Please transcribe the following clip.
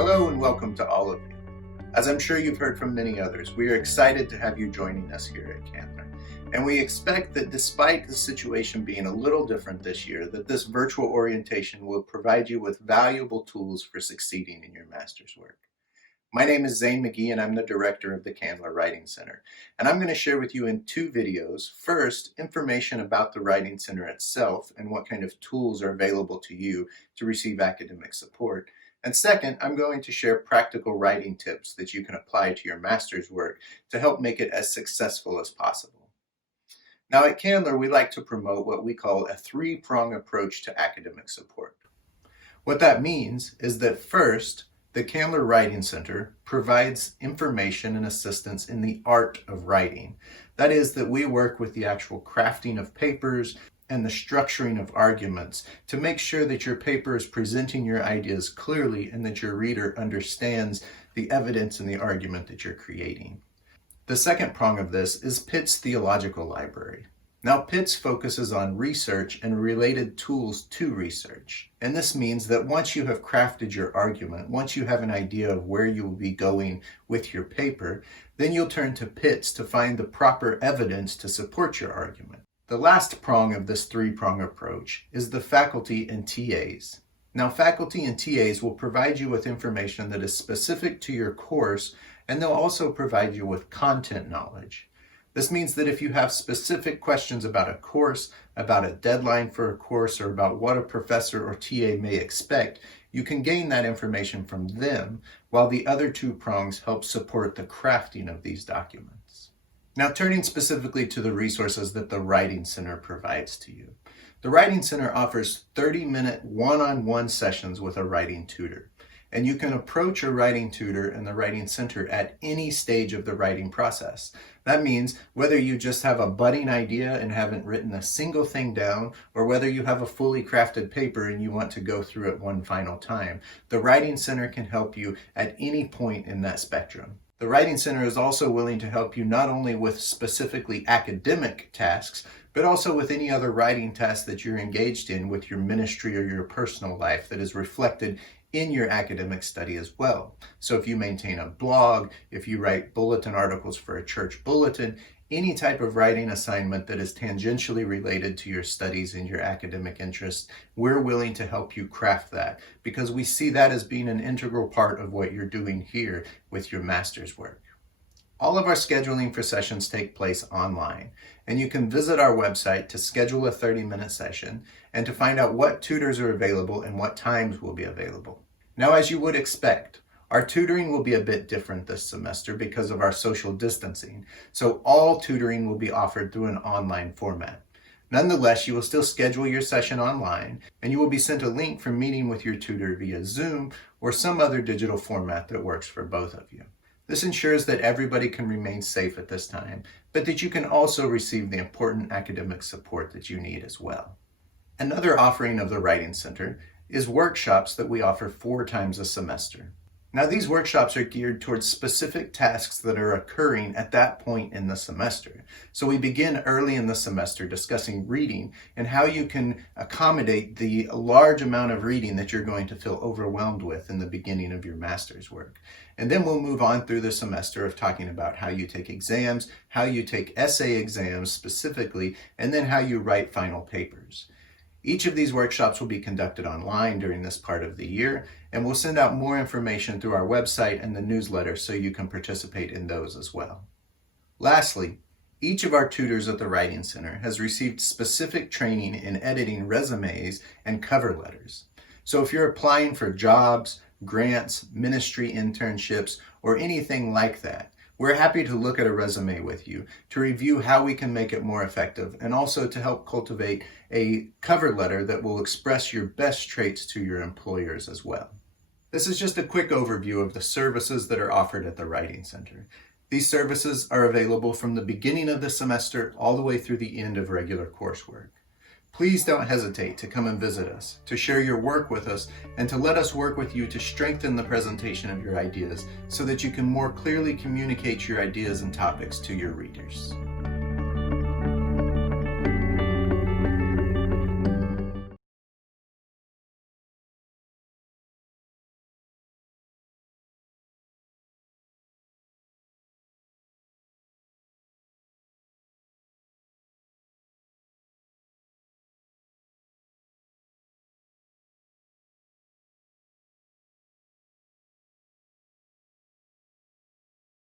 Hello and welcome to all of you. As I'm sure you've heard from many others, we are excited to have you joining us here at Candler. And we expect that despite the situation being a little different this year, that this virtual orientation will provide you with valuable tools for succeeding in your master's work. My name is Zane McGee and I'm the director of the Candler Writing Center. And I'm going to share with you in two videos. First, information about the Writing Center itself and what kind of tools are available to you to receive academic support. And second, I'm going to share practical writing tips that you can apply to your master's work to help make it as successful as possible. Now at Candler, we like to promote what we call a three-prong approach to academic support. What that means is that first, the Candler Writing Center provides information and assistance in the art of writing. That is, that we work with the actual crafting of papers and the structuring of arguments to make sure that your paper is presenting your ideas clearly and that your reader understands the evidence and the argument that you're creating. The second prong of this is Pitt's Theological Library. Now, Pitt's focuses on research and related tools to research. And this means that once you have crafted your argument, once you have an idea of where you will be going with your paper, then you'll turn to Pitt's to find the proper evidence to support your argument. The last prong of this three-prong approach is the faculty and TAs. Now, faculty and TAs will provide you with information that is specific to your course, and they'll also provide you with content knowledge. This means that if you have specific questions about a course, about a deadline for a course, or about what a professor or TA may expect, you can gain that information from them, while the other two prongs help support the crafting of these documents. Now, turning specifically to the resources that the Writing Center provides to you. The Writing Center offers 30-minute one-on-one sessions with a writing tutor. And you can approach a writing tutor in the Writing Center at any stage of the writing process. That means whether you just have a budding idea and haven't written a single thing down, or whether you have a fully crafted paper and you want to go through it one final time, the Writing Center can help you at any point in that spectrum. The Writing Center is also willing to help you not only with specifically academic tasks, but also with any other writing tasks that you're engaged in with your ministry or your personal life that is reflected in your academic study as well. So if you maintain a blog, if you write bulletin articles for a church bulletin, any type of writing assignment that is tangentially related to your studies and your academic interests, we're willing to help you craft that because we see that as being an integral part of what you're doing here with your master's work. All of our scheduling for sessions take place online, and you can visit our website to schedule a 30-minute session and to find out what tutors are available and what times will be available. Now, as you would expect, our tutoring will be a bit different this semester because of our social distancing, so all tutoring will be offered through an online format. Nonetheless, you will still schedule your session online, and you will be sent a link for meeting with your tutor via Zoom or some other digital format that works for both of you. This ensures that everybody can remain safe at this time, but that you can also receive the important academic support that you need as well. Another offering of the Writing Center is workshops that we offer 4 times a semester. Now, these workshops are geared towards specific tasks that are occurring at that point in the semester. So we begin early in the semester discussing reading and how you can accommodate the large amount of reading that you're going to feel overwhelmed with in the beginning of your master's work. And then we'll move on through the semester of talking about how you take exams, how you take essay exams specifically, and then how you write final papers. Each of these workshops will be conducted online during this part of the year, and we'll send out more information through our website and the newsletter so you can participate in those as well. Lastly, each of our tutors at the Writing Center has received specific training in editing resumes and cover letters. So if you're applying for jobs, grants, ministry internships, or anything like that, we're happy to look at a resume with you to review how we can make it more effective and also to help cultivate a cover letter that will express your best traits to your employers as well. This is just a quick overview of the services that are offered at the Writing Center. These services are available from the beginning of the semester all the way through the end of regular coursework. Please don't hesitate to come and visit us, to share your work with us, and to let us work with you to strengthen the presentation of your ideas so that you can more clearly communicate your ideas and topics to your readers.